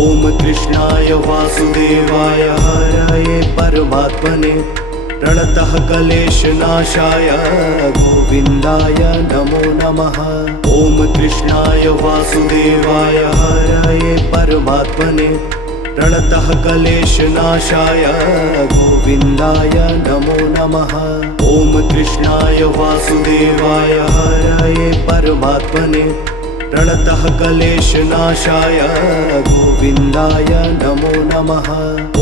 ओम कृष्णाय वासुदेवाय हरये परमात्मने प्रणतः क्लेशनाशाय गोविन्दाय नमो नमः। ओम कृष्णाय वासुदेवाय हरये परमात्मने प्रणतः क्लेशनाशाय गोविन्दाय नमो नमः। ओम कृष्णाय वासुदेवाय हरये परमात्मने प्रणतः क्लेशनाशाय गोविन्दाय नमो नमः।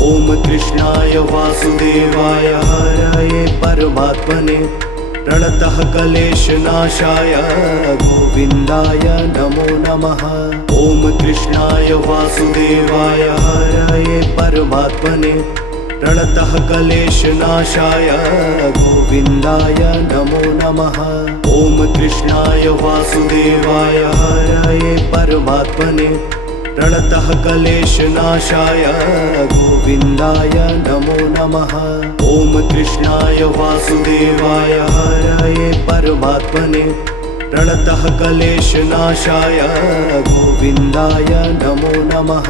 ओम कृष्णाय वासुदेवाय हरये परमात्मने प्रणतः क्लेशनाशाय गोविन्दाय नमो नमः। ओम कृष्णाय वासुदेवाय हरये परमात्मने प्रणतः क्लेशनाशाय गोविन्दाय नमो नमः। ओम कृष्णाय वासुदेवाय हरये परमात्मने प्रणतः क्लेशनाशाय गोविन्दाय नमो नमः। ओम कृष्णाय वासुदेवाय हरये परमात्मने प्रणतः क्लेशनाशाय गोविन्दाय नमो नमः।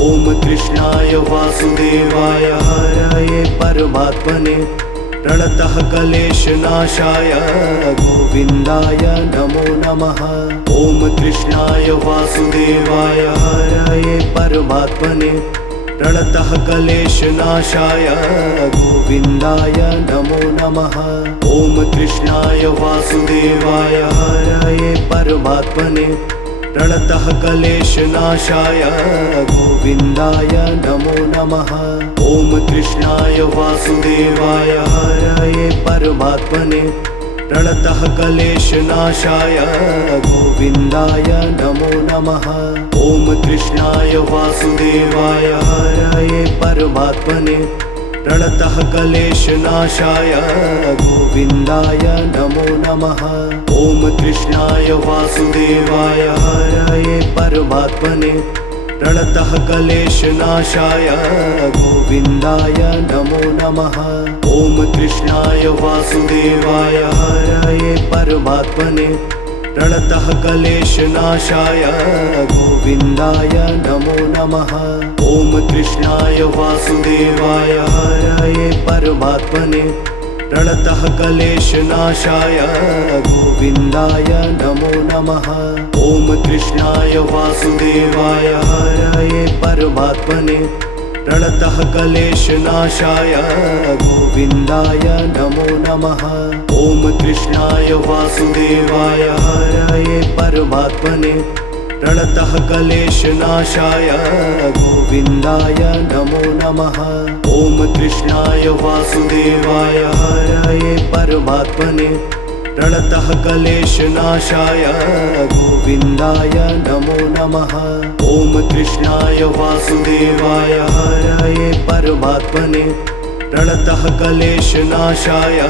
ओम कृष्णाय वासुदेवाय हरये परमात्मने प्रणतः क्लेशनाशाय गोविन्दाय नमो नमः। ओम कृष्णाय वासुदेवाय हरये परमात्मने प्रणतः क्लेशनाशाय गोविन्दाय नमो नमः। ओम कृष्णाय वासुदेवाय हरये परमात्मने प्रणतः क्लेशनाशाय गोविन्दाय नमो नमः। ओम कृष्णाय वासुदेवाय हरये परमात्मने प्रणतः क्लेशनाशाय गोविन्दाय नमो नमः। ओम कृष्णाय वासुदेवाय हरये परमात्मने प्रणतः क्लेशनाशाय गोविन्दाय नमो नमः। ओम कृष्णाय वासुदेवाय हरये परमात्मने प्रणतः क्लेशनाशाय गोविन्दाय नमो नमः। ओम कृष्णाय वासुदेवाय हरये परमात्मने प्रणतः क्लेशनाशाय गोविन्दाय नमो नमः। ओम कृष्णाय वासुदेवाय हरये परमात्मने प्रणतः क्लेशनाशाय गोविन्दाय नमो नमः। ओम कृष्णाय वासुदेवाय हरये परमात्मने प्रणतः क्लेशनाशाय गोविन्दाय नमो नमः। ओम कृष्णाय वासुदेवाय हरये परमात्मने प्रणतः क्लेशनाशाय गोविन्दाय नमो नमः। ओम कृष्णाय वासुदेवाय हरये परमात्मने प्रणतः क्लेशनाशाय गोविन्दाय नमो नमः। ओम कृष्णाय वासुदेवाय हरये परमात्मने प्रणतः क्लेशनाशाय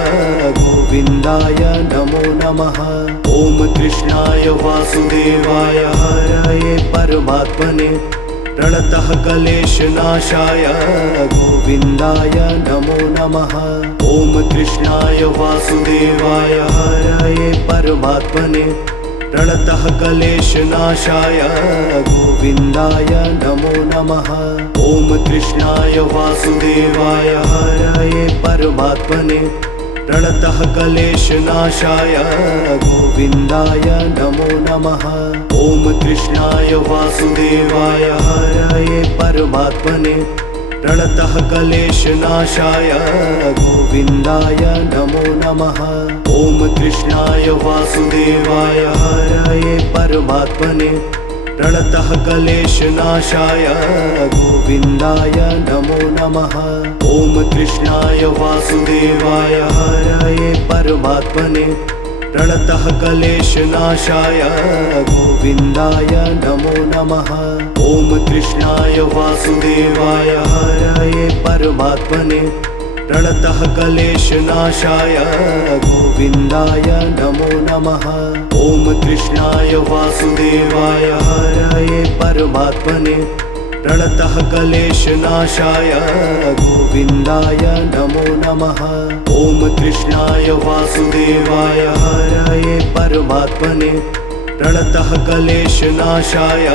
गोविन्दाय नमो नमः। ओम कृष्णाय वासुदेवाय हरये परमात्मने प्रणतः क्लेशनाशाय गोविन्दाय नमो नमः। ओम कृष्णाय वासुदेवाय हरये परमात्मने प्रणतः क्लेशनाशाय गोविन्दाय नमो नमः। ओम कृष्णाय वासुदेवाय हरये परमात्मने प्रणतः क्लेशनाशाय गोविन्दाय नमो नमः। ओम कृष्णाय वासुदेवाय हरये परमात्मने प्रणतः क्लेशनाशाय गोविन्दाय नमो नमः। ओम कृष्णाय वासुदेवाय हरये परमात्मने प्रणतः क्लेशनाशाय गोविन्दाय नमो नमः। ओम कृष्णाय वासुदेवाय हरये परमात्मने प्रणतः क्लेशनाशाय गोविन्दाय नमो नमः। ओम कृष्णाय वासुदेवाय हरये परमात्मने प्रणतः क्लेशनाशाय गोविन्दाय नमो नमः। ओम कृष्णाय वासुदेवाय हरये परमात्मने प्रणतः क्लेशनाशाय गोविन्दाय नमो नमः। ओम कृष्णाय वासुदेवाय हरये परमात्मने प्रणतः क्लेशनाशाय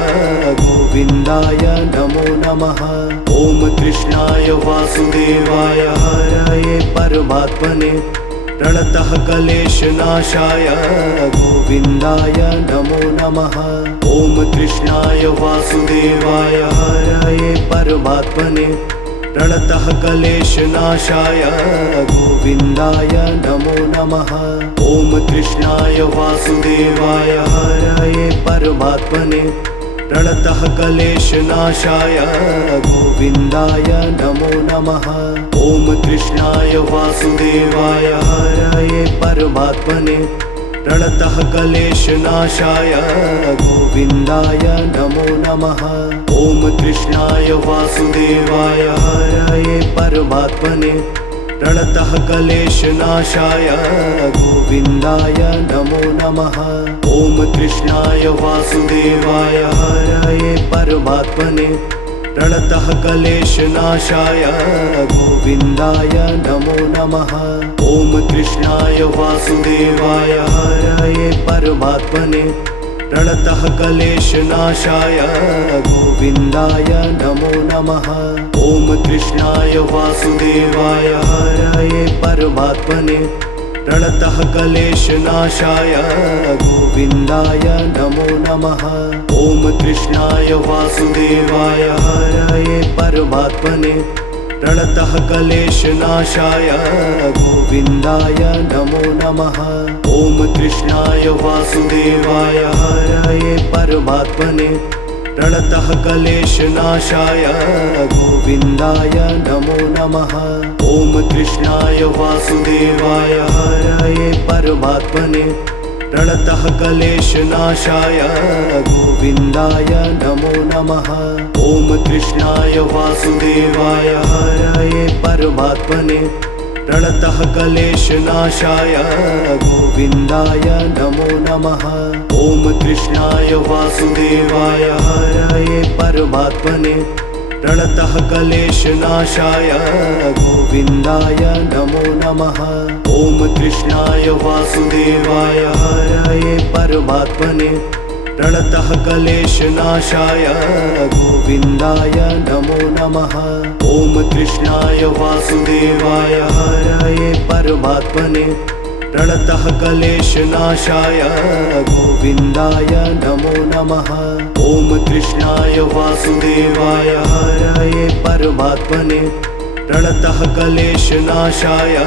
गोविन्दाय नमो नमः। ॐ कृष्णाय वासुदेवाय हरये परमात्मने प्रणतः क्लेशनाशाय गोविन्दाय नमो नमः। ॐ कृष्णाय वासुदेवाय हरये परमात्मने प्रणतः क्लेशनाशाय गोविन्दाय नमो नमः। ॐ कृष्णाय वासुदेवाय हरये परमात्मने प्रणतः क्लेशनाशाय गोविन्दाय नमो नमः। ॐ कृष्णाय वासुदेवाय हरये परमात्मने प्रणतः क्लेशनाशाय गोविन्दाय नमो नमः। ॐ कृष्णाय वासुदेवाय हरये परमात्मने प्रणतः क्लेशनाशाय गोविन्दाय नमो नमः। ॐ कृष्णाय वासुदेवाय हरये परमात्मने प्रणतः क्लेशनाशाय गोविन्दाय नमो नमः। ॐ कृष्णाय वासुदेवाय हरये परमात्मने प्रणतः क्लेशनाशाय गोविन्दाय नमो नमः। ॐ कृष्णाय वासुदेवाय हरये परमात्मने प्रणतः क्लेशनाशाय गोविन्दाय नमो नमः। ॐ कृष्णाय वासुदेवाय हरये परमात्मने प्रणतः क्लेशनाशाय गोविन्दाय नमो नमः। ॐ कृष्णाय वासुदेवाय हरये परमात्मने प्रणतः क्लेशनाशाय गोविन्दाय नमो नमः। ॐ कृष्णाय वासुदेवाय हरये परमात्मने प्रणतः क्लेशनाशाय गोविन्दाय नमो नमः। ॐ कृष्णाय वासुदेवाय हरये परमात्मने प्रणतः क्लेशनाशाय गोविन्दाय नमो नमः। ॐ कृष्णाय वासुदेवाय हरये परमात्मने प्रणतः क्लेशनाशाय गोविन्दाय नमो नमः। ॐ कृष्णाय वासुदेवाय हरये परमात्मने प्रणतः क्लेशनाशाय गोविन्दाय नमो नमः। ॐ कृष्णाय वासुदेवाय हरये परमात्मने प्रणतः क्लेशनाशाय गोविन्दाय नमो नमः। ॐ कृष्णाय वासुदेवाय हरये परमात्मने प्रणतः क्लेशनाशाय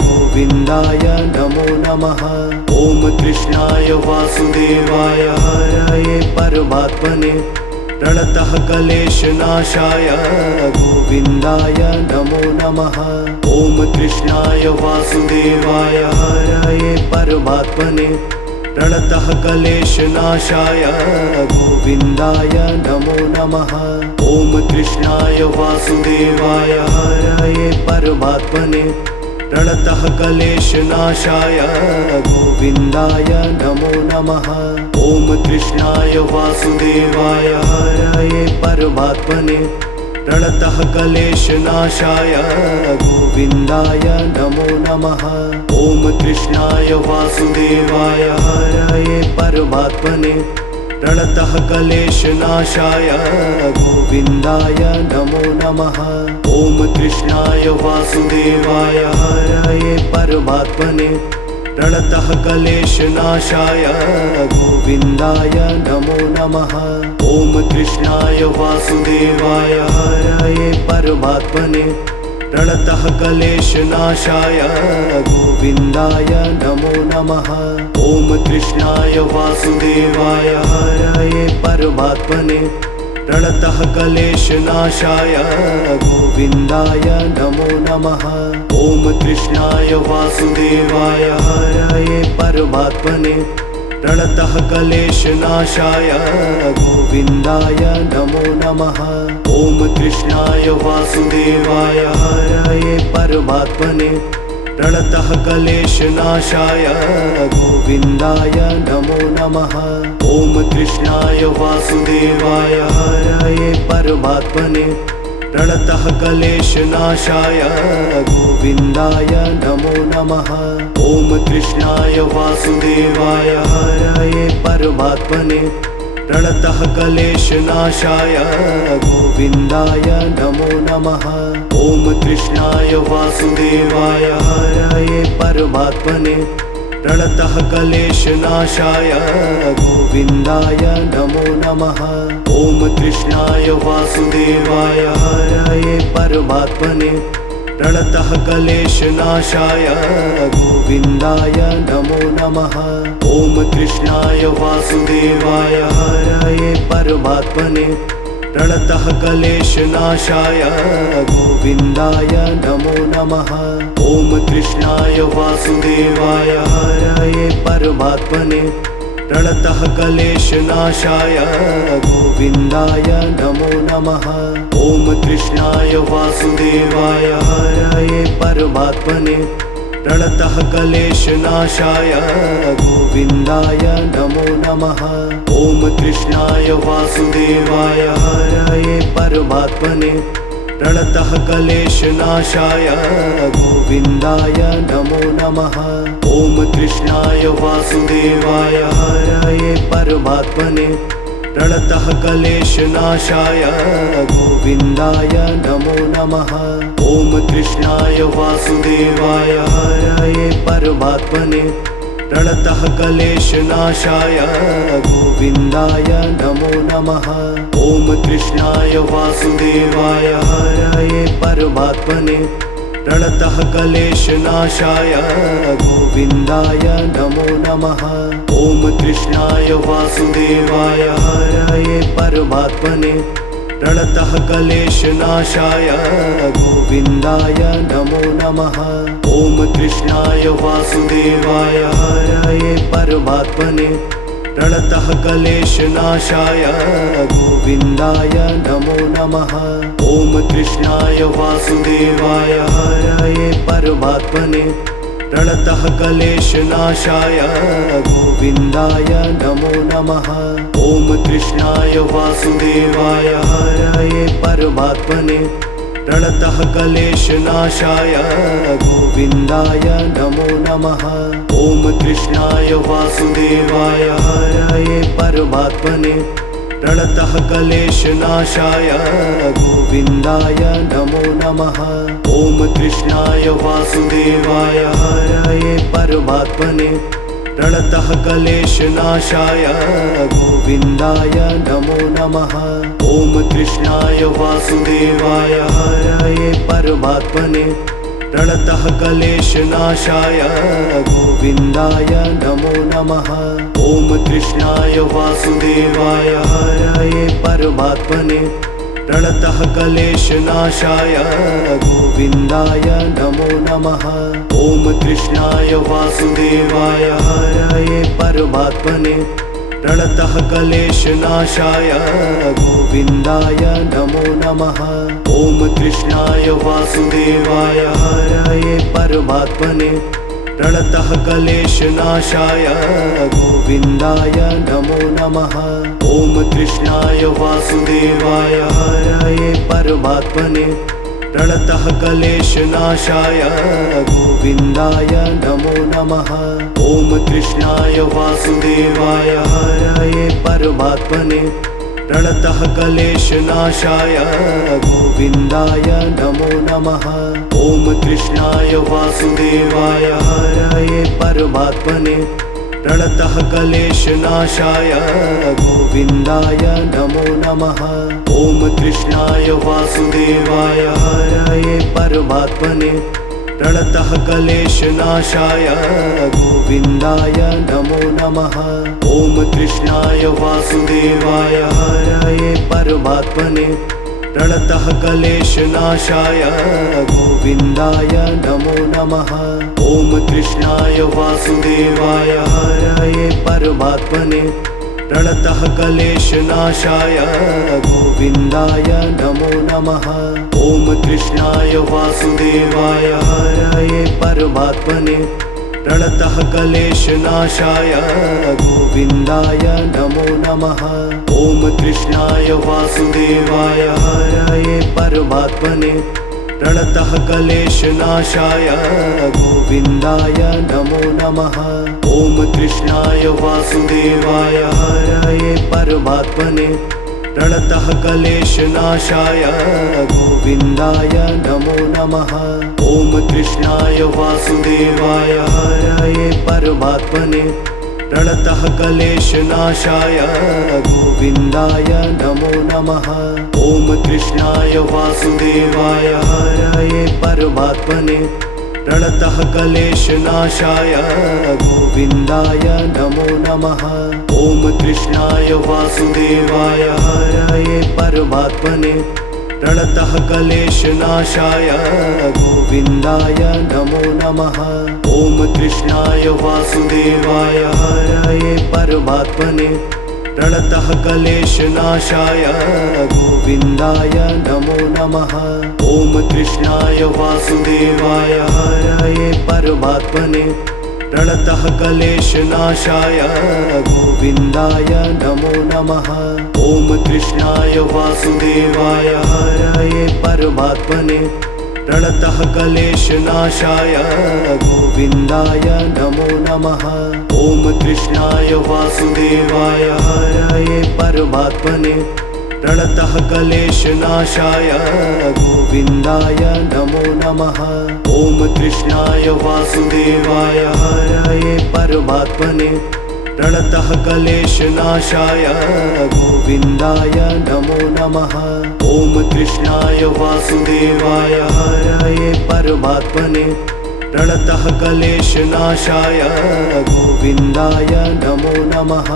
गोविन्दाय नमो नमः। ॐ कृष्णाय वासुदेवाय हरये परमात्मने प्रणतः क्लेशनाशाय गोविन्दाय नमो नमः। ॐ कृष्णाय वासुदेवाय हरये परमात्मने प्रणतः क्लेशनाशाय गोविन्दाय नमो नमः। ॐ कृष्णाय वासुदेवाय हरये परमात्मने प्रणतः क्लेशनाशाय गोविन्दाय नमो नमः। ॐ कृष्णाय वासुदेवाय हरये परमात्मने प्रणतः क्लेशनाशाय गोविन्दाय नमो नमः। ॐ कृष्णाय वासुदेवाय हरये परमात्मने प्रणतः क्लेशनाशाय गोविन्दाय नमो नमः। ॐ कृष्णाय वासुदेवाय हरये परमात्मने प्रणतः क्लेशनाशाय गोविन्दाय नमो नमः। ॐ कृष्णाय वासुदेवाय हरये परमात्मने प्रणतः क्लेशनाशाय गोविन्दाय नमो नमः। ॐ कृष्णाय वासुदेवाय हरये परमात्मने प्रणतः क्लेशनाशाय गोविन्दाय नमो नमः। ॐ कृष्णाय वासुदेवाय हरये परमात्मने प्रणतः क्लेशनाशाय गोविन्दाय नमो नमः। ॐ कृष्णाय वासुदेवाय हरये परमात्मने प्रणतः क्लेशनाशाय गोविन्दाय नमो नमः। ॐ कृष्णाय वासुदेवाय हरये परमात्मने प्रणतः क्लेशनाशाय गोविन्दाय नमो नमः। ॐ कृष्णाय वासुदेवाय हरये परमात्मने प्रणतः क्लेशनाशाय गोविन्दाय नमो नमः। ॐ कृष्णाय वासुदेवाय हरये परमात्मने प्रणतः क्लेशनाशाय गोविन्दाय नमो नमः। ॐ कृष्णाय वासुदेवाय हरये परमात्मने प्रणतः क्लेशनाशाय गोविन्दाय नमो नमः। ॐ कृष्णाय वासुदेवाय हरये परमात्मने प्रणतः क्लेशनाशाय गोविन्दाय नमो नमः। ॐ कृष्णाय वासुदेवाय हरये परमात्मने प्रणतः क्लेशनाशाय गोविन्दाय नमो नमः। ॐ कृष्णाय वासुदेवाय हरये परमात्मने प्रणतः क्लेशनाशाय गोविन्दाय नमो नमः। ॐ कृष्णाय वासुदेवाय हरये परमात्मने प्रणतः क्लेशनाशाय गोविन्दाय नमो नमः। ॐ कृष्णाय वासुदेवाय हरये परमात्मने प्रणतः क्लेशनाशाय गोविन्दाय नमो नमः। ॐ कृष्णाय वासुदेवाय हरये परमात्मने प्रणतः क्लेशनाशाय गोविन्दाय नमो नमः। ॐ कृष्णाय वासुदेवाय हरये परमात्मने प्रणतः क्लेशनाशाय गोविन्दाय नमो नमः। ॐ कृष्णाय वासुदेवाय हरये परमात्मने प्रणतः क्लेशनाशाय गोविन्दाय नमो नमः। ॐ कृष्णाय वासुदेवाय हरये परमात्मने प्रणतः क्लेशनाशाय गोविन्दाय नमो नमः। ॐ कृष्णाय वासुदेवाय हरये परमात्मने प्रणतः क्लेशनाशाय गोविन्दाय नमो नमः। ॐ कृष्णाय वासुदेवाय हरये परमात्मने प्रणतः क्लेशनाशाय गोविन्दाय नमो नमः। ॐ कृष्णाय वासुदेवाय हरये परमात्मने प्रणतः क्लेशनाशाय गोविन्दाय नमो नमः। ॐ कृष्णाय वासुदेवाय हरये परमात्मने प्रणतः क्लेशनाशाय गोविन्दाय नमो नमः। ॐ कृष्णाय वासुदेवाय हरये परमात्मने प्रणतः क्लेशनाशाय गोविन्दाय नमो नमः। ॐ कृष्णाय वासुदेवाय हरये परमात्मने प्रणतः क्लेशनाशाय गोविन्दाय नमो नमः। ॐ कृष्णाय वासुदेवाय हरये परमात्मने प्रणतः क्लेशनाशाय गोविन्दाय नमो नमः। ॐ कृष्णाय वासुदेवाय हरये परमात्मने प्रणतः क्लेशनाशाय गोविन्दाय नमो नमः। ॐ कृष्णाय वासुदेवाय हरये परमात्मने प्रणतः क्लेशनाशाय गोविन्दाय नमो नमः। ॐ कृष्णाय वासुदेवाय हरये परमात्मने प्रणतः क्लेशनाशाय गोविन्दाय नमो नमः। ॐ कृष्णाय वासुदेवाय हरये परमात्मने प्रणतः क्लेशनाशाय गोविन्दाय नमो नमः। ॐ कृष्णाय वासुदेवाय हरये परमात्मने प्रणतः क्लेशनाशाय गोविन्दाय नमो नमः। ॐ कृष्णाय वासुदेवाय हरये परमात्मने प्रणतः क्लेशनाशाय गोविन्दाय नमो नमः। ॐ कृष्णाय वासुदेवाय हरये परमात्मने प्रणतः क्लेशनाशाय गोविन्दाय नमो नमः। ॐ कृष्णाय वासुदेवाय हरये परमात्मने प्रणतः क्लेशनाशाय गोविन्दाय नमो नमः। ॐ कृष्णाय वासुदेवाय हरये परमात्मने परमात्मने प्रणतः क्लेशनाशाय गोविन्दाय नमो नमः। ॐ कृष्णाय वासुदेवाय हरये परमात्मने प्रणतः क्लेशनाशाय गोविन्दाय नमो नमः। ॐ कृष्णाय वासुदेवाय हरये परमात्मने प्रणतः क्लेशनाशाय गोविन्दाय नमो नमः। ॐ कृष्णाय वासुदेवाय हरये परमात्मने प्रणतः क्लेशनाशाय गोविन्दाय नमो नमः। ॐ कृष्णाय वासुदेवाय हरये परमात्मने प्रणतः क्लेशनाशाय गोविन्दाय नमो नमः। ॐ कृष्णाय वासुदेवाय हरये परमात्मने प्रणतः क्लेशनाशाय गोविन्दाय नमो नमः। ॐ कृष्णाय वासुदेवाय हरये परमात्मने प्रणतः क्लेशनाशाय गोविन्दाय नमो नमः। ॐ कृष्णाय वासुदेवाय हरये परमात्मने प्रणतः क्लेशनाशाय गोविन्दाय नमो नमः। ॐ कृष्णाय वासुदेवाय हरये परमात्मने प्रणतः क्लेशनाशाय गोविन्दाय नमो नमः। ॐ कृष्णाय वासुदेवाय हरये परमात्मने प्रणतः क्लेशनाशाय गोविन्दाय नमो नमः। ॐ कृष्णाय वासुदेवाय हरये परमात्मने प्रणतः क्लेशनाशाय गोविन्दाय नमो नमः।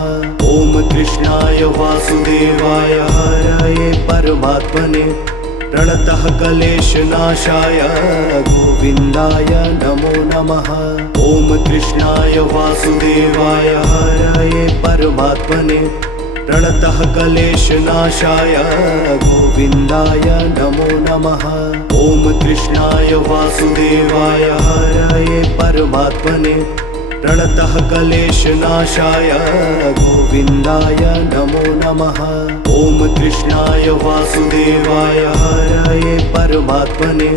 ॐ कृष्णाय वासुदेवाय हरये परमात्मने प्रणतः क्लेशनाशाय गोविन्दाय नमो नमः। ॐ कृष्णाय वासुदेवाय हरये परमात्मने प्रणतः क्लेशनाशाय गोविन्दाय नमो नमः। ॐ कृष्णाय वासुदेवाय हरये परमात्मने प्रणतः क्लेशनाशाय गोविन्दाय नमो नमः। ॐ कृष्णाय वासुदेवाय हरये परमात्मने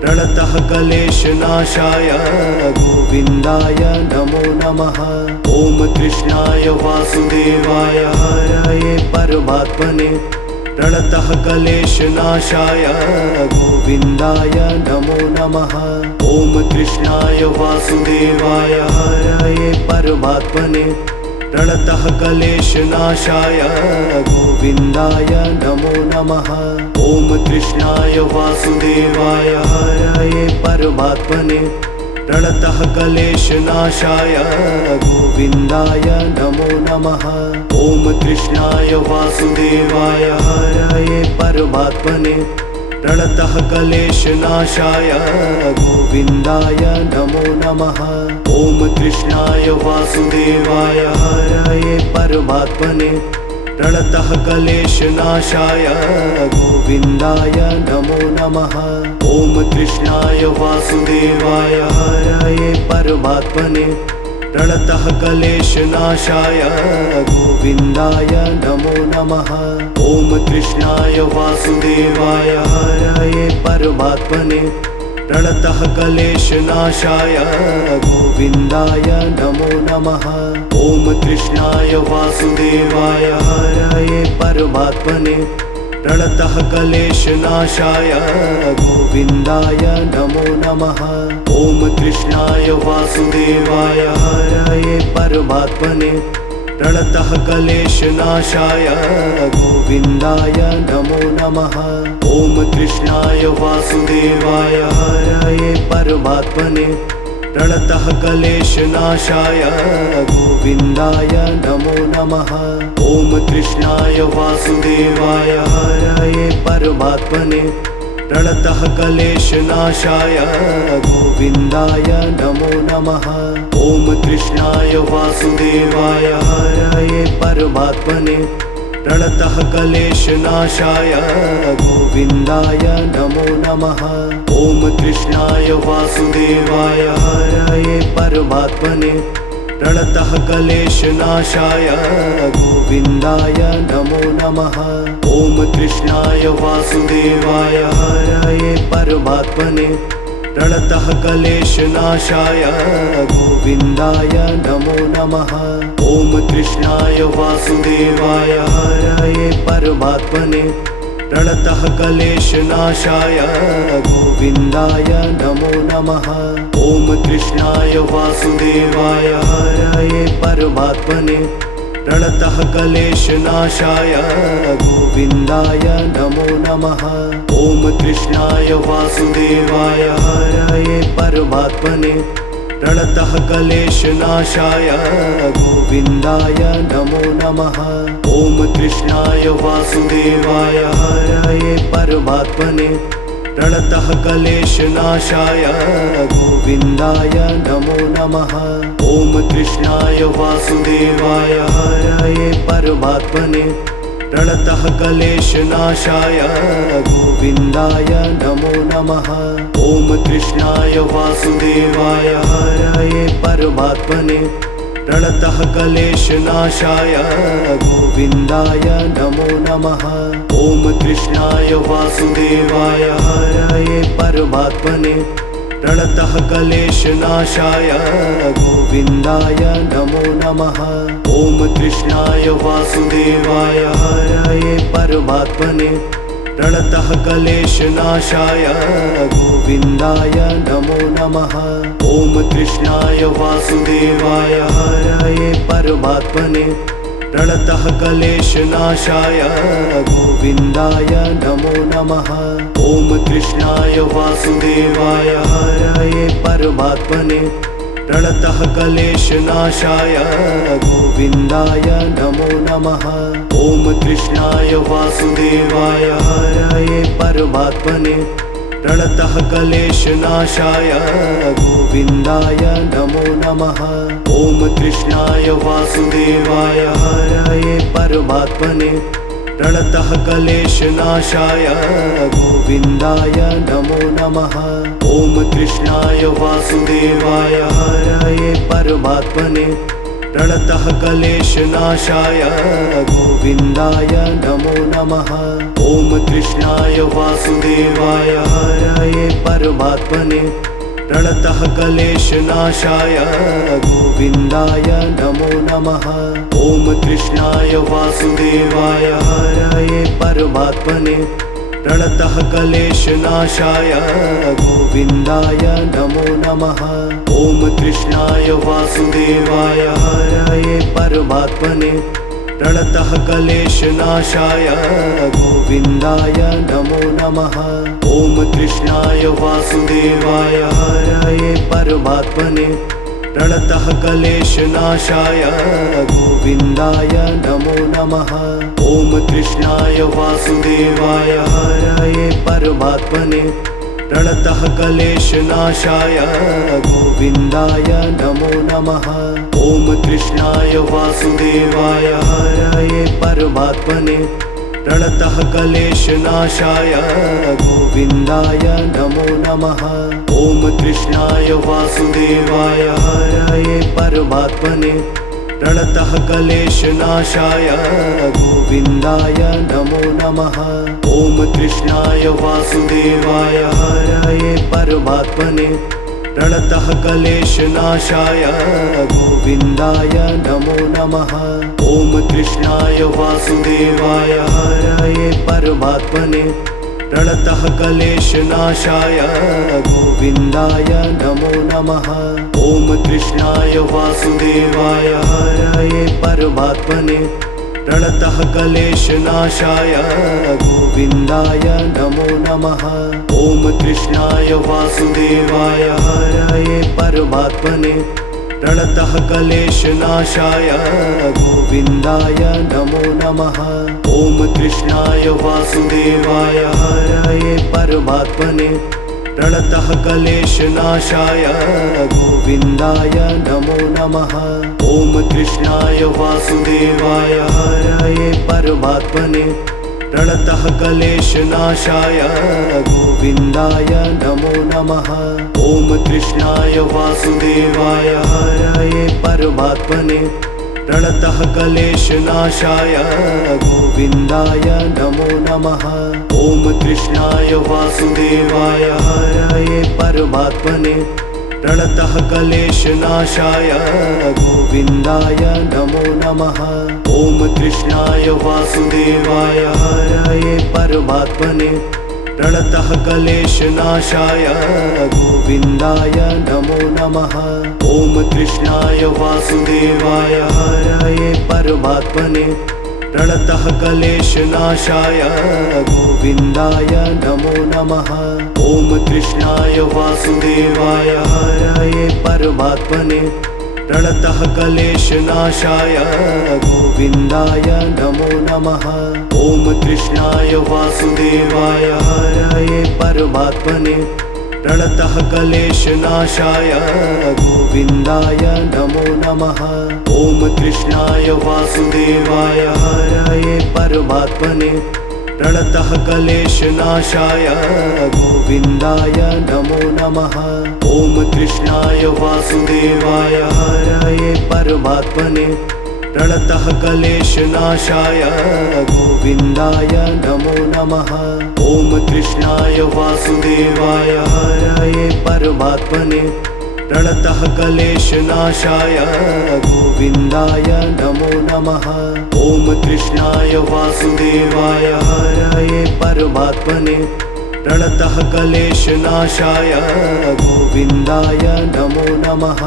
प्रणतः क्लेशनाशाय गोविन्दाय नमो नमः। ॐ कृष्णाय वासुदेवाय हरये परमात्मने प्रणतः क्लेशनाशाय गोविन्दाय नमो नमः। ॐ कृष्णाय वासुदेवाय हरये परमात्मने प्रणतः क्लेशनाशाय गोविन्दाय नमो नमः। ॐ कृष्णाय वासुदेवाय हरये परमात्मने प्रणतः क्लेशनाशाय गोविन्दाय नमो नमः। ॐ कृष्णाय वासुदेवाय हरये परमात्मने प्रणतः क्लेशनाशाय गोविन्दाय नमो नमः। ॐ कृष्णाय वासुदेवाय हरये परमात्मने प्रणतः क्लेशनाशाय गोविन्दाय नमो नमः। ॐ कृष्णाय वासुदेवाय हरये परमात्मने प्रणतः क्लेशनाशाय गोविन्दाय नमो नमः। ॐ कृष्णाय वासुदेवाय हरये परमात्मने प्रणतः क्लेशनाशाय गोविन्दाय नमो नमः। ॐ कृष्णाय वासुदेवाय हरये परमात्मने प्रणतः क्लेशनाशाय गोविन्दाय नमो नमः। ॐ कृष्णाय वासुदेवाय हरये परमात्मने प्रणतः क्लेशनाशाय गोविन्दाय नमो नमः। ॐ कृष्णाय वासुदेवाय हरये परमात्मने प्रणतः क्लेशनाशाय गोविन्दाय नमो नमः। ॐ कृष्णाय वासुदेवाय हरये परमात्मने प्रणतः क्लेशनाशाय गोविन्दाय नमो नमः। ॐ कृष्णाय वासुदेवाय हरये परमात्मने प्रणतः क्लेशनाशाय गोविन्दाय नमो नमः। ॐ कृष्णाय वासुदेवाय हरये परमात्मने प्रणतः क्लेशनाशाय गोविन्दाय नमो नमः। ॐ कृष्णाय वासुदेवाय हरये परमात्मने प्रणतः क्लेशनाशाय गोविन्दाय नमो नमः। ॐ कृष्णाय वासुदेवाय हरये परमात्मने प्रणतः क्लेशनाशाय गोविन्दाय नमो नमः। ॐ कृष्णाय वासुदेवाय हरये परमात्मने प्रणतः क्लेशनाशाय गोविन्दाय नमो नमः। ॐ कृष्णाय वासुदेवाय हरये परमात्मने प्रणतः क्लेशनाशाय गोविन्दाय नमो नमः। ॐ कृष्णाय वासुदेवाय हरये परमात्मने प्रणतः क्लेशनाशाय गोविन्दाय नमो नमः। ॐ कृष्णाय वासुदेवाय हरये परमात्मने प्रणतः क्लेशनाशाय गोविन्दाय नमो नमः। ॐ कृष्णाय वासुदेवाय हरये परमात्मने प्रणतः क्लेशनाशाय गोविन्दाय नमो नमः। ॐ कृष्णाय वासुदेवाय हरये परमात्मने प्रणतः क्लेशनाशाय गोविन्दाय नमो नमः। ॐ कृष्णाय वासुदेवाय हरये परमात्मने प्रणतः क्लेशनाशाय गोविन्दाय नमो नमः। ॐ कृष्णाय वासुदेवाय हरये परमात्मने प्रणतः क्लेशनाशाय गोविन्दाय नमो नमः। ॐ कृष्णाय वासुदेवाय हरये परमात्मने प्रणतः क्लेशनाशाय गोविन्दाय नमो नमः। ॐ कृष्णाय वासुदेवाय हरये परमात्मने प्रणतः क्लेशनाशाय गोविन्दाय नमो नमः। ॐ कृष्णाय वासुदेवाय हरये परमात्मने प्रणतः क्लेशनाशाय गोविन्दाय नमो नमः। ॐ कृष्णाय वासुदेवाय हरये परमात्मने प्रणतः क्लेशनाशाय गोविन्दाय नमो नमः। ॐ कृष्णाय वासुदेवाय हरये परमात्मने प्रणतः क्लेशनाशाय गोविन्दाय नमो नमः। ॐ कृष्णाय वासुदेवाय हरये परमात्मने प्रणतः क्लेशनाशाय गोविन्दाय नमो नमः। ॐ कृष्णाय वासुदेवाय हरये परमात्मने प्रणतः क्लेशनाशाय गोविन्दाय नमो नमः। ॐ कृष्णाय वासुदेवाय हरये परमात्मने प्रणतः क्लेशनाशाय गोविन्दाय नमो नमः। ॐ कृष्णाय वासुदेवाय हरये परमात्मने प्रणतः क्लेशनाशाय गोविन्दाय नमो नमः। ॐ कृष्णाय वासुदेवाय हरये परमात्मने प्रणतः क्लेशनाशाय गोविन्दाय नमो नमः। ॐ कृष्णाय वासुदेवाय हरये परमात्मने प्रणतः क्लेशनाशाय गोविन्दाय नमो नमः। ॐ कृष्णाय वासुदेवाय हरये परमात्मने प्रणतः क्लेशनाशाय गोविन्दाय नमो नमः। ॐ कृष्णाय वासुदेवाय हरये परमात्मने प्रणतः क्लेशनाशाय गोविन्दाय नमो नमः। ॐ कृष्णाय वासुदेवाय हरये परमात्मने प्रणतः क्लेशनाशाय गोविन्दाय नमो नमः। ॐ कृष्णाय वासुदेवाय हरये परमात्मने प्रणतः क्लेशनाशाय गोविन्दाय नमो नमः। ॐ कृष्णाय वासुदेवाय हरये परमात्मने प्रणतः क्लेशनाशाय गोविन्दाय नमो नमः। ॐ कृष्णाय वासुदेवाय हरये परमात्मने प्रणतः क्लेशनाशाय गोविन्दाय नमो नमः। ॐ कृष्णाय वासुदेवाय हरये परमात्मने प्रणतः क्लेशनाशाय गोविन्दाय नमो नमः। ॐ कृष्णाय वासुदेवाय हरये परमात्मने प्रणतः क्लेशनाशाय गोविन्दाय नमो नमः। ॐ कृष्णाय वासुदेवाय हरये परमात्मने प्रणतः क्लेशनाशाय गोविन्दाय नमो नमः। ॐ कृष्णाय वासुदेवाय हरये परमात्मने प्रणतः क्लेशनाशाय गोविन्दाय नमो नमः। ॐ कृष्णाय वासुदेवाय हरये परमात्मने प्रणतः क्लेशनाशाय गोविन्दाय नमो नमः। ॐ कृष्णाय वासुदेवाय हरये परमात्मने प्रणतः क्लेशनाशाय गोविन्दाय नमो नमः। ॐ कृष्णाय वासुदेवाय हरये परमात्मने प्रणतः क्लेशनाशाय गोविन्दाय नमो नमः। ॐ कृष्णाय वासुदेवाय हरये परमात्मने प्रणतः क्लेशनाशाय गोविन्दाय नमो नमः। ॐ कृष्णाय वासुदेवाय हरये परमात्मने प्रणतः क्लेशनाशाय गोविन्दाय नमो नमः। ॐ कृष्णाय वासुदेवाय हरये परमात्मने प्रणतः क्लेशनाशाय गोविन्दाय नमो नमः।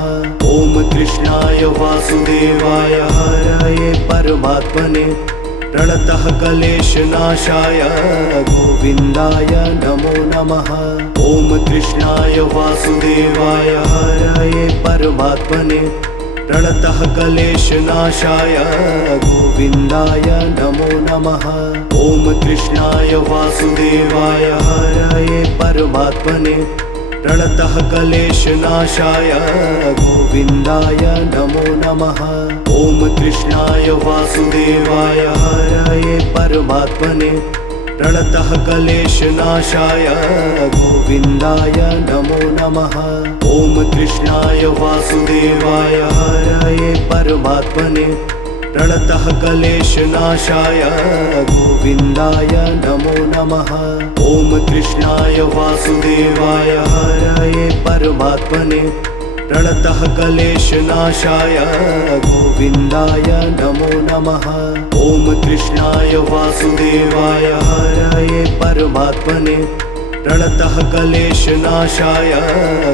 ॐ कृष्णाय वासुदेवाय हरये परमात्मने प्रणतः क्लेशनाशाय गोविन्दाय नमो नमः। ॐ कृष्णाय वासुदेवाय हरये परमात्मने प्रणतः क्लेशनाशाय गोविन्दाय नमो नमः। ॐ कृष्णाय वासुदेवाय हरये परमात्मने प्रणतः क्लेशनाशाय गोविन्दाय नमो नमः। ॐ कृष्णाय वासुदेवाय हरये परमात्मने प्रणतः क्लेशनाशाय गोविन्दाय नमो नमः। ॐ कृष्णाय वासुदेवाय हरये परमात्मने प्रणतः क्लेशनाशाय गोविन्दाय नमो नमः। ॐ कृष्णाय वासुदेवाय हरये परमात्मने प्रणतः क्लेशनाशाय गोविन्दाय नमो नमः। ॐ कृष्णाय वासुदेवाय हरये परमात्मने प्रणतः क्लेशनाशाय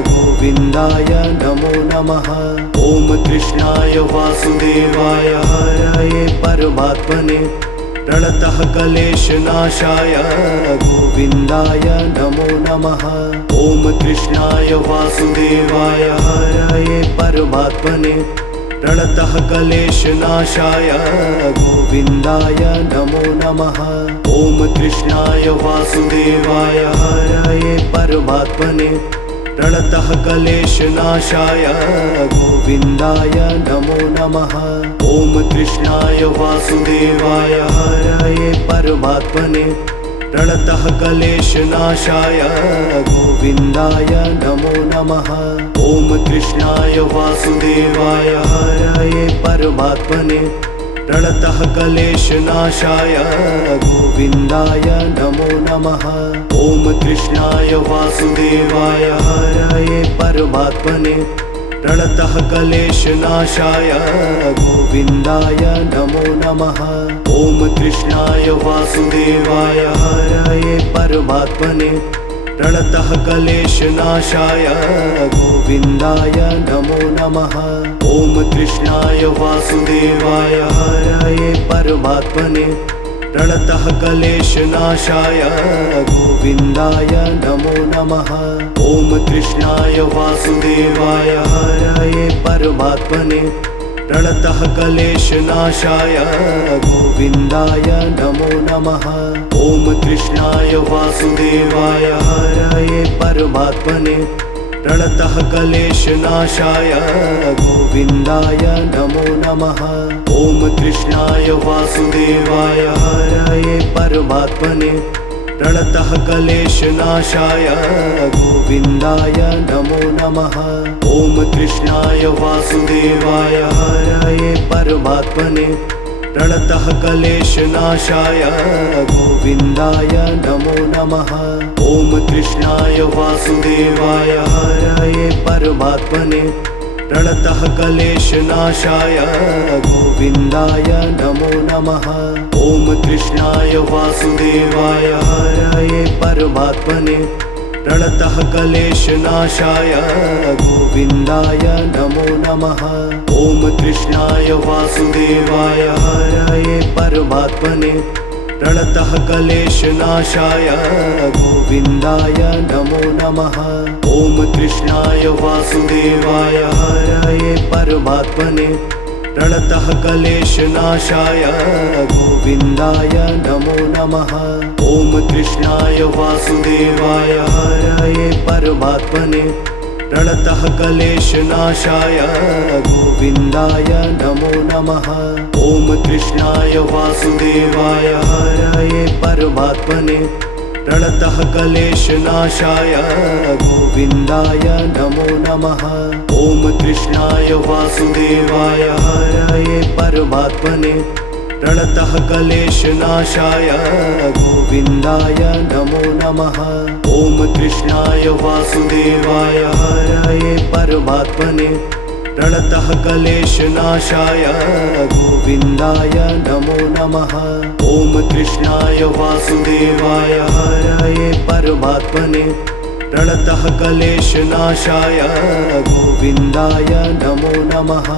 गोविन्दाय नमो नमः। ॐ कृष्णाय वासुदेवाय हरये परमात्मने प्रणतः क्लेशनाशाय गोविन्दाय नमो नमः। ॐ कृष्णाय वासुदेवाय हरये परमात्मने प्रणतः क्लेशनाशाय गोविन्दाय नमो नमः। ॐ कृष्णाय वासुदेवाय हरये परमात्मने प्रणतः क्लेशनाशाय गोविन्दाय नमो नमः। ॐ कृष्णाय वासुदेवाय हरये परमात्मने प्रणतः क्लेशनाशाय गोविन्दाय नमो नमः। ॐ कृष्णाय वासुदेवाय हरये परमात्मने प्रणतः क्लेशनाशाय गोविन्दाय नमो नमः। ॐ कृष्णाय वासुदेवाय हरये परमात्मने प्रणतः क्लेशनाशाय गोविन्दाय नमो नमः। ॐ कृष्णाय वासुदेवाय हरये परमात्मने प्रणतः क्लेशनाशाय गोविन्दाय नमो नमः। ॐ कृष्णाय वासुदेवाय हरये परमात्मने प्रणतः क्लेशनाशाय गोविन्दाय नमो नमः। ॐ कृष्णाय वासुदेवाय हरये परमात्मने प्रणतः क्लेशनाशाय गोविन्दाय नमो नमः। ॐ कृष्णाय वासुदेवाय हरये परमात्मने प्रणतः क्लेशनाशाय गोविन्दाय नमो नमः। ॐ कृष्णाय वासुदेवाय हरये परमात्मने प्रणतः क्लेशनाशाय गोविन्दाय नमो नमः। ॐ कृष्णाय वासुदेवाय हरये परमात्मने प्रणतः क्लेशनाशाय गोविन्दाय नमो नमः। ॐ कृष्णाय वासुदेवाय हरये परमात्मने प्रणतः क्लेशनाशाय गोविन्दाय नमो नमः। ॐ कृष्णाय वासुदेवाय हरये परमात्मने प्रणतः क्लेशनाशाय गोविन्दाय नमो नमः। ॐ कृष्णाय वासुदेवाय हरये परमात्मने प्रणतः क्लेशनाशाय गोविन्दाय नमो नमः। ॐ कृष्णाय वासुदेवाय हरये परमात्मने प्रणतः क्लेशनाशाय गोविन्दाय नमो नमः। ॐ कृष्णाय वासुदेवाय हरये परमात्मने प्रणतः क्लेशनाशाय गोविन्दाय नमो नमः। ॐ कृष्णाय वासुदेवाय हरये परमात्मने प्रणतः क्लेशनाशाय गोविन्दाय नमो नमः। ॐ कृष्णाय वासुदेवाय हरये परमात्मने प्रणतः क्लेशनाशाय गोविन्दाय नमो नमः। ॐ कृष्णाय वासुदेवाय हरये परमात्मने प्रणतः क्लेशनाशाय गोविन्दाय नमो नमः। ॐ कृष्णाय वासुदेवाय हरये परमात्मने प्रणतः क्लेशनाशाय गोविन्दाय नमो नमः।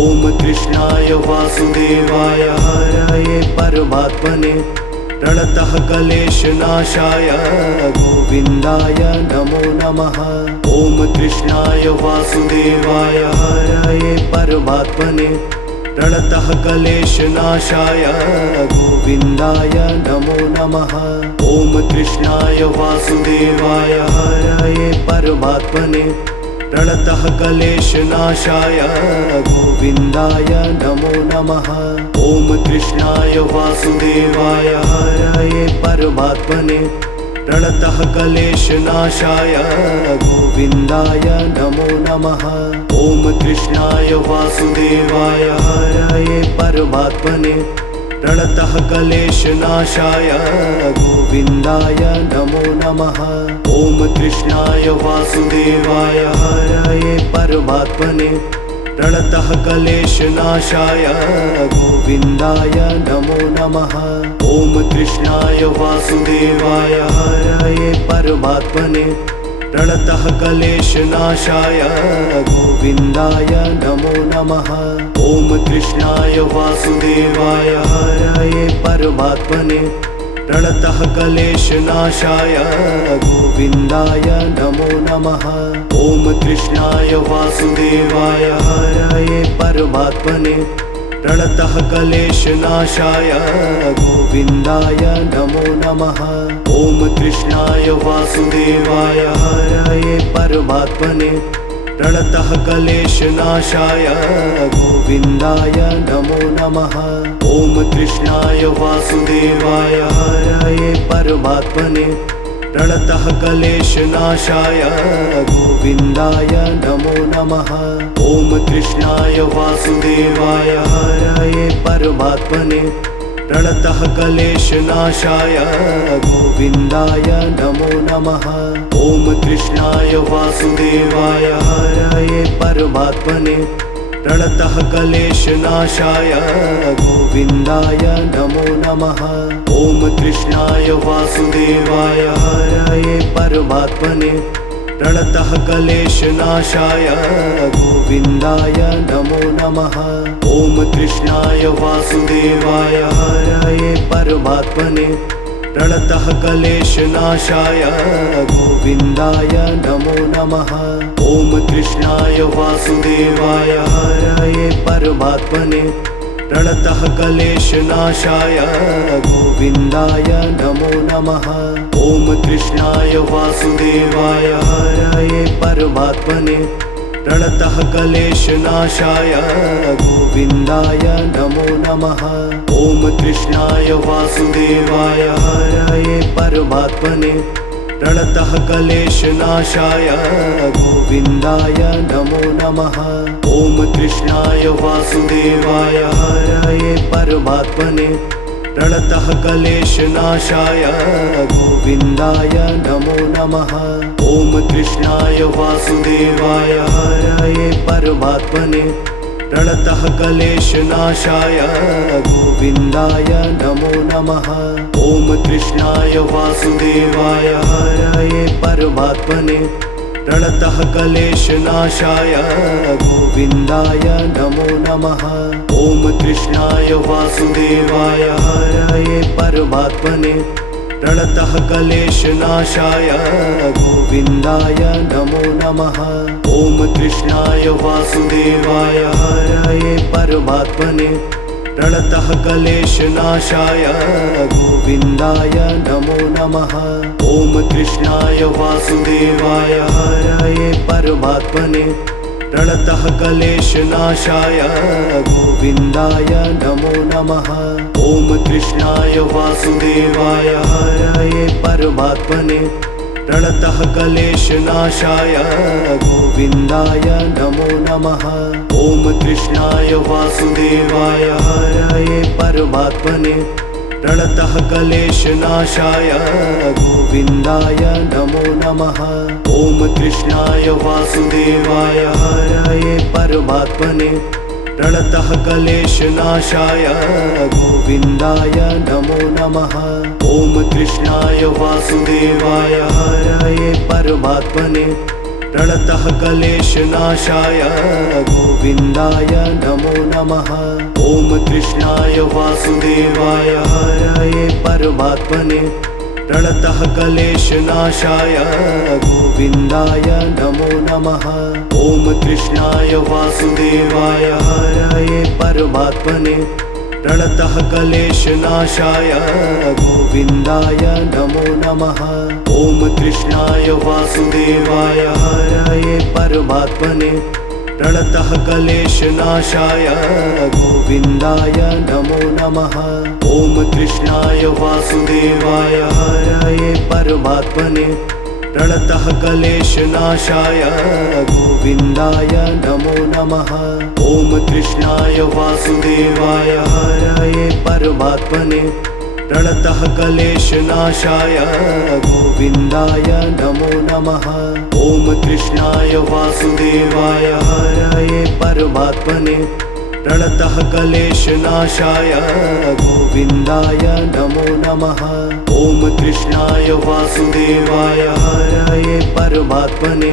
ॐ कृष्णाय वासुदेवाय हरये परमात्मने प्रणतः क्लेशनाशाय गोविन्दाय नमो नमः। ॐ कृष्णाय वासुदेवाय हरये परमात्मने प्रणतः क्लेशनाशाय गोविन्दाय नमो नमः। ॐ कृष्णाय वासुदेवाय हरये परमात्मने प्रणतः क्लेशनाशाय गोविन्दाय नमो नमः। ॐ कृष्णाय वासुदेवाय हरये परमात्मने प्रणतः क्लेशनाशाय गोविन्दाय नमो नमः। ॐ कृष्णाय वासुदेवाय हरये परमात्मने प्रणतः क्लेशनाशाय गोविन्दाय नमो नमः। ॐ कृष्णाय वासुदेवाय हरये परमात्मने प्रणतः क्लेशनाशाय गोविन्दाय नमो नमः। ॐ कृष्णाय वासुदेवाय हरये परमात्मने प्रणतः क्लेशनाशाय गोविन्दाय नमो नमः। ॐ कृष्णाय वासुदेवाय हरये परमात्मने प्रणतः क्लेशनाशाय गोविन्दाय नमो नमः। ॐ कृष्णाय वासुदेवाय हरये परमात्मने प्रणतः क्लेशनाशाय गोविन्दाय नमो नमः। ॐ कृष्णाय वासुदेवाय हरये परमात्मने प्रणतः क्लेशनाशाय गोविन्दाय नमो नमः। ॐ कृष्णाय वासुदेवाय हरये परमात्मने प्रणतः क्लेशनाशाय गोविन्दाय नमो नमः। ॐ कृष्णाय वासुदेवाय हरये परमात्मने प्रणतः क्लेशनाशाय गोविन्दाय नमो नमः। ॐ कृष्णाय वासुदेवाय हरये परमात्मने प्रणतः क्लेशनाशाय गोविन्दाय नमो नमः। ॐ कृष्णाय वासुदेवाय हरये परमात्मने प्रणतः क्लेशनाशाय गोविन्दाय नमो नमः। ॐ कृष्णाय वासुदेवाय हरये परमात्मने प्रणतः क्लेशनाशाय गोविन्दाय नमो नमः। ॐ कृष्णाय वासुदेवाय हरये परमात्मने प्रणतः क्लेशनाशाय गोविन्दाय नमो नमः। ॐ कृष्णाय वासुदेवाय हरये परमात्मने प्रणतः क्लेशनाशाय गोविन्दाय नमो नमः। ॐ कृष्णाय वासुदेवाय हरये परमात्मने प्रणतः क्लेशनाशाय गोविन्दाय नमो नमः। ॐ कृष्णाय वासुदेवाय हरये परमात्मने प्रणतः क्लेशनाशाय गोविन्दाय नमो नमः। ॐ कृष्णाय वासुदेवाय हरये परमात्मने प्रणतः क्लेशनाशाय गोविन्दाय नमो नमः। ॐ कृष्णाय वासुदेवाय हरये परमात्मने प्रणतः क्लेशनाशाय गोविन्दाय नमो नमः। ॐ कृष्णाय वासुदेवाय हरये परमात्मने प्रणतः क्लेशनाशाय गोविन्दाय नमो नमः। ॐ कृष्णाय वासुदेवाय हरये परमात्मने प्रणतः क्लेशनाशाय गोविन्दाय नमो नमः। ॐ कृष्णाय वासुदेवाय हरये परमात्मने प्रणतः क्लेशनाशाय गोविन्दाय नमो नमः। ॐ कृष्णाय वासुदेवाय हरये परमात्मने प्रणतः क्लेशनाशाय गोविन्दाय नमो नमः। ॐ कृष्णाय वासुदेवाय हरये परमात्मने प्रणतः क्लेशनाशाय गोविन्दाय नमो नमः। ॐ कृष्णाय वासुदेवाय हरये परमात्मने प्रणतः क्लेशनाशाय गोविन्दाय नमो नमः। ॐ कृष्णाय वासुदेवाय हरये परमात्मने प्रणतः क्लेशनाशाय गोविन्दाय नमो नमः। ॐ कृष्णाय वासुदेवाय हरये परमात्मने प्रणतः क्लेशनाशाय गोविन्दाय नमो नमः। ॐ कृष्णाय वासुदेवाय हरये परमात्मने प्रणतः क्लेशनाशाय गोविन्दाय नमो नमः। ॐ कृष्णाय वासुदेवाय हरये परमात्मने प्रणतः क्लेशनाशाय गोविन्दाय नमो नमः। ॐ कृष्णाय वासुदेवाय हरये परमात्मने प्रणतः क्लेशनाशाय गोविन्दाय नमो नमः। ॐ कृष्णाय वासुदेवाय हरये परमात्मने प्रणतः क्लेशनाशाय गोविन्दाय नमो नमः। ॐ कृष्णाय वासुदेवाय हरये परमात्मने प्रणतः क्लेशनाशाय गोविन्दाय नमो नमः। ॐ कृष्णाय वासुदेवाय हरये परमात्मने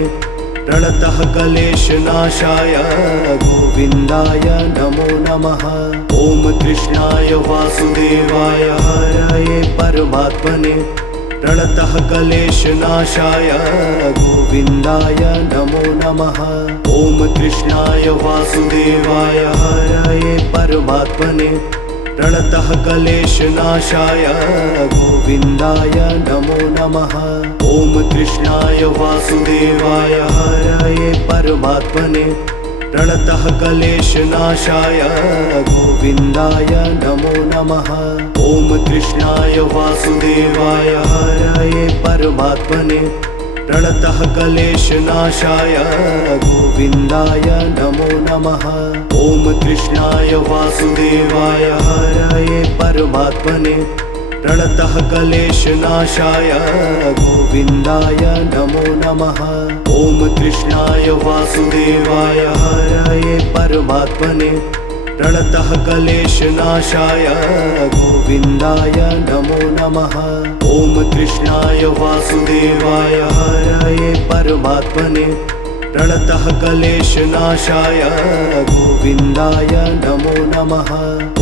प्रणतः क्लेशनाशाय गोविन्दाय नमो नमः। ॐ कृष्णाय वासुदेवाय हरये परमात्मने प्रणतः क्लेशनाशाय गोविन्दाय नमो नमः। ॐ कृष्णाय वासुदेवाय हरये परमात्मने प्रणतः क्लेशनाशाय गोविन्दाय नमो नमः। ॐ कृष्णाय वासुदेवाय हरये परमात्मने प्रणतः क्लेशनाशाय गोविन्दाय नमो नमः। ॐ कृष्णाय वासुदेवाय हरये परमात्मने प्रणतः क्लेशनाशाय गोविन्दाय नमो नमः। ॐ कृष्णाय वासुदेवाय हरये परमात्मने प्रणतः क्लेशनाशाय गोविन्दाय नमो नमः। ॐ कृष्णाय वासुदेवाय हरये परमात्मने प्रणतः क्लेशनाशाय गोविन्दाय नमो नमः। ॐ कृष्णाय वासुदेवाय हरये परमात्मने प्रणतः क्लेशनाशाय गोविन्दाय नमो नमः।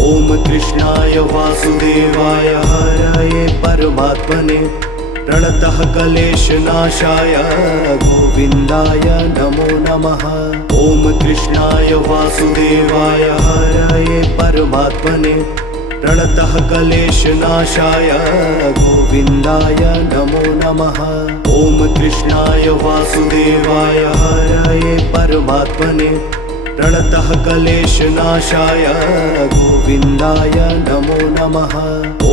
ॐ कृष्णाय वासुदेवाय हरये परमात्मने प्रणतः क्लेशनाशाय गोविन्दाय नमो नमः। ॐ कृष्णाय वासुदेवाय हरये परमात्मने प्रणतः क्लेशनाशाय गोविन्दाय नमो नमः। ॐ कृष्णाय वासुदेवाय हरये परमात्मने प्रणतः क्लेशनाशाय गोविन्दाय नमो नमः।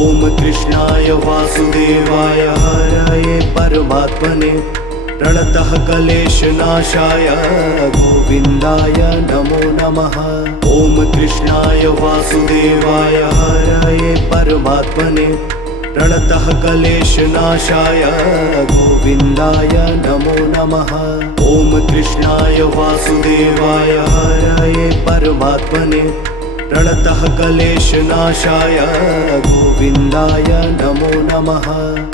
ॐ कृष्णाय वासुदेवाय हरये परमात्मने प्रणतः क्लेशनाशाय गोविन्दाय नमो नमः। ॐ कृष्णाय वासुदेवाय हरये परमात्मने प्रणतः क्लेशनाशाय गोविन्दाय नमो नमः। ॐ कृष्णाय वासुदेवाय हरये परमात्मने प्रणतः क्लेशनाशाय गोविन्दाय नमो नमः।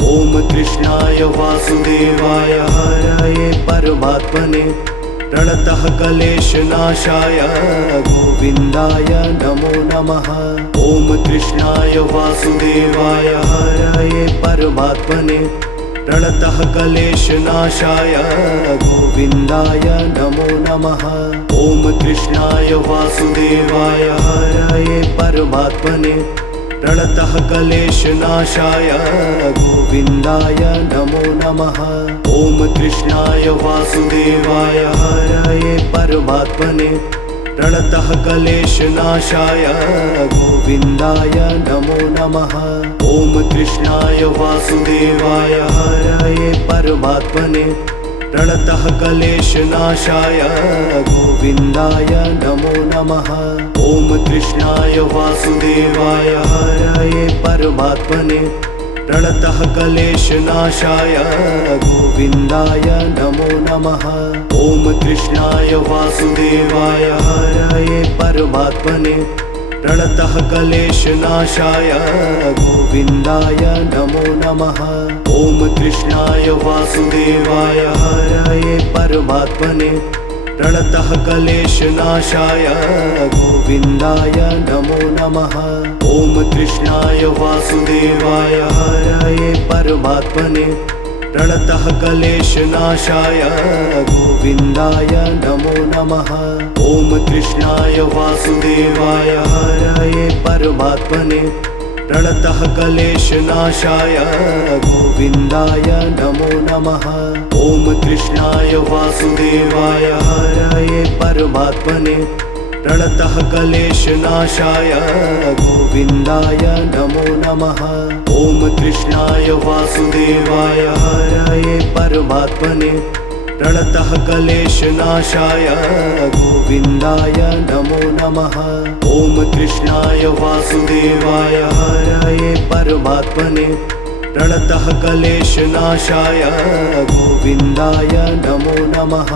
ॐ कृष्णाय वासुदेवाय हरये परमात्मने प्रणतः क्लेशनाशाय गोविन्दाय नमो नमः। ॐ कृष्णाय वासुदेवाय हरये परमात्मने प्रणतः क्लेशनाशाय गोविन्दाय नमो नमः। ॐ कृष्णाय वासुदेवाय हरये परमात्मने प्रणतः क्लेशनाशाय गोविन्दाय नमो नमः। ॐ कृष्णाय वासुदेवाय हरये परमात्मने प्रणतः क्लेशनाशाय गोविन्दाय नमो नमः। ॐ कृष्णाय वासुदेवाय हरये परमात्मने प्रणतः क्लेशनाशाय गोविन्दाय नमो नमः। ॐ कृष्णाय वासुदेवाय हरये परमात्मने प्रणतः क्लेशनाशाय गोविन्दाय नमो नमः। ॐ कृष्णाय वासुदेवाय हरये परमात्मने प्रणतः क्लेशनाशाय गोविन्दाय नमो नमः। ॐ कृष्णाय वासुदेवाय हरये परमात्मने प्रणतः क्लेशनाशाय गोविन्दाय नमो नमः। ॐ कृष्णाय वासुदेवाय हरये परमात्मने प्रणतः क्लेशनाशाय गोविन्दाय नमो नमः। ॐ कृष्णाय वासुदेवाय हरये परमात्मने प्रणतः क्लेशनाशाय गोविन्दाय नमो नमः। ॐ कृष्णाय वासुदेवाय हरये परमात्मने प्रणतः क्लेशनाशाय गोविन्दाय नमो नमः। ॐ कृष्णाय वासुदेवाय हरये परमात्मने प्रणतः क्लेशनाशाय गोविन्दाय नमो नमः। ॐ कृष्णाय वासुदेवाय हरये परमात्मने प्रणतः क्लेशनाशाय गोविन्दाय नमो नमः।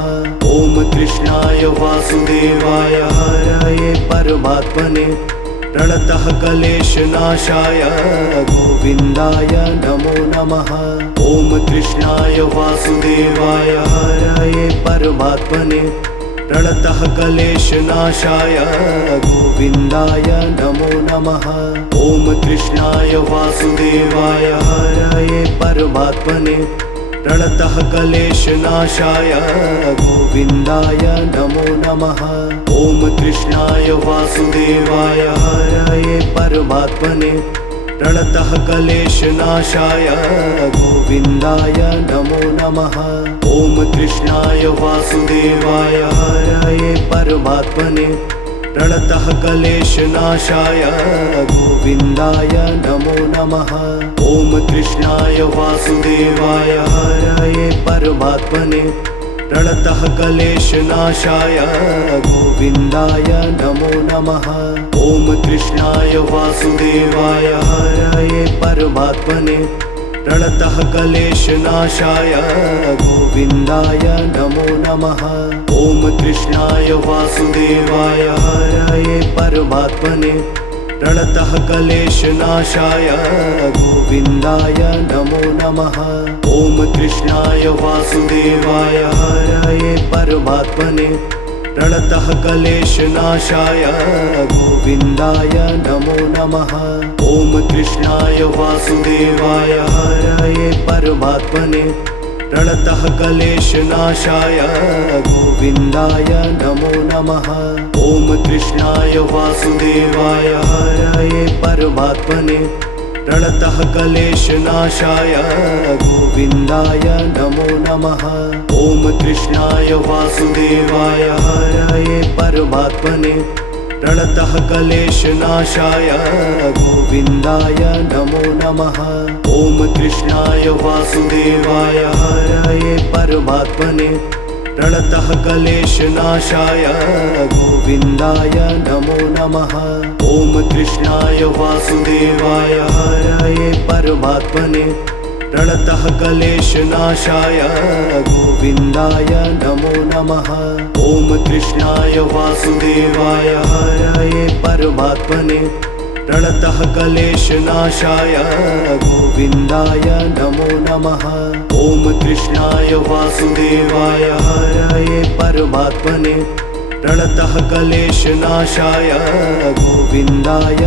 ॐ कृष्णाय वासुदेवाय हरये परमात्मने प्रणतः क्लेशनाशाय गोविन्दाय नमो नमः। ॐ कृष्णाय वासुदेवाय हरये परमात्मने प्रणतः क्लेशनाशाय गोविन्दाय नमो नमः। ॐ कृष्णाय वासुदेवाय हरये परमात्मने प्रणतः क्लेशनाशाय गोविन्दाय नमो नमः। ॐ कृष्णाय वासुदेवाय हरये परमात्मने प्रणतः क्लेशनाशाय गोविन्दाय नमो नमः। ॐ कृष्णाय वासुदेवाय हरये परमात्मने प्रणतः क्लेशनाशाय गोविन्दाय नमो नमः। ॐ कृष्णाय वासुदेवाय हरये परमात्मने प्रणतः क्लेशनाशाय गोविन्दाय नमो नमः। ॐ कृष्णाय वासुदेवाय हरये परमात्मने प्रणतः क्लेशनाशाय गोविन्दाय नमो नमः। ॐ कृष्णाय वासुदेवाय हरये परमात्मने प्रणतः क्लेशनाशाय गोविन्दाय नमो नमः। ॐ कृष्णाय वासुदेवाय हरये परमात्मने प्रणतः क्लेशनाशाय गोविन्दाय नमो नमः। ॐ कृष्णाय वासुदेवाय हरये परमात्मने प्रणतः क्लेशनाशाय गोविन्दाय नमो नमः। ॐ कृष्णाय वासुदेवाय हरये परमात्मने प्रणतः क्लेशनाशाय गोविन्दाय नमो नमः। ॐ कृष्णाय वासुदेवाय हरये परमात्मने प्रणतः क्लेशनाशाय गोविन्दाय नमो नमः। ॐ कृष्णाय वासुदेवाय हरये परमात्मने प्रणतः क्लेशनाशाय गोविन्दाय नमो नमः। ॐ कृष्णाय वासुदेवाय हरये परमात्मने प्रणतः क्लेशनाशाय गोविन्दाय नमो नमः। ॐ कृष्णाय वासुदेवाय हरये परमात्मने प्रणतः क्लेशनाशाय गोविन्दाय नमो नमः। ॐ कृष्णाय वासुदेवाय हरये परमात्मने प्रणतः क्लेशनाशाय गोविन्दाय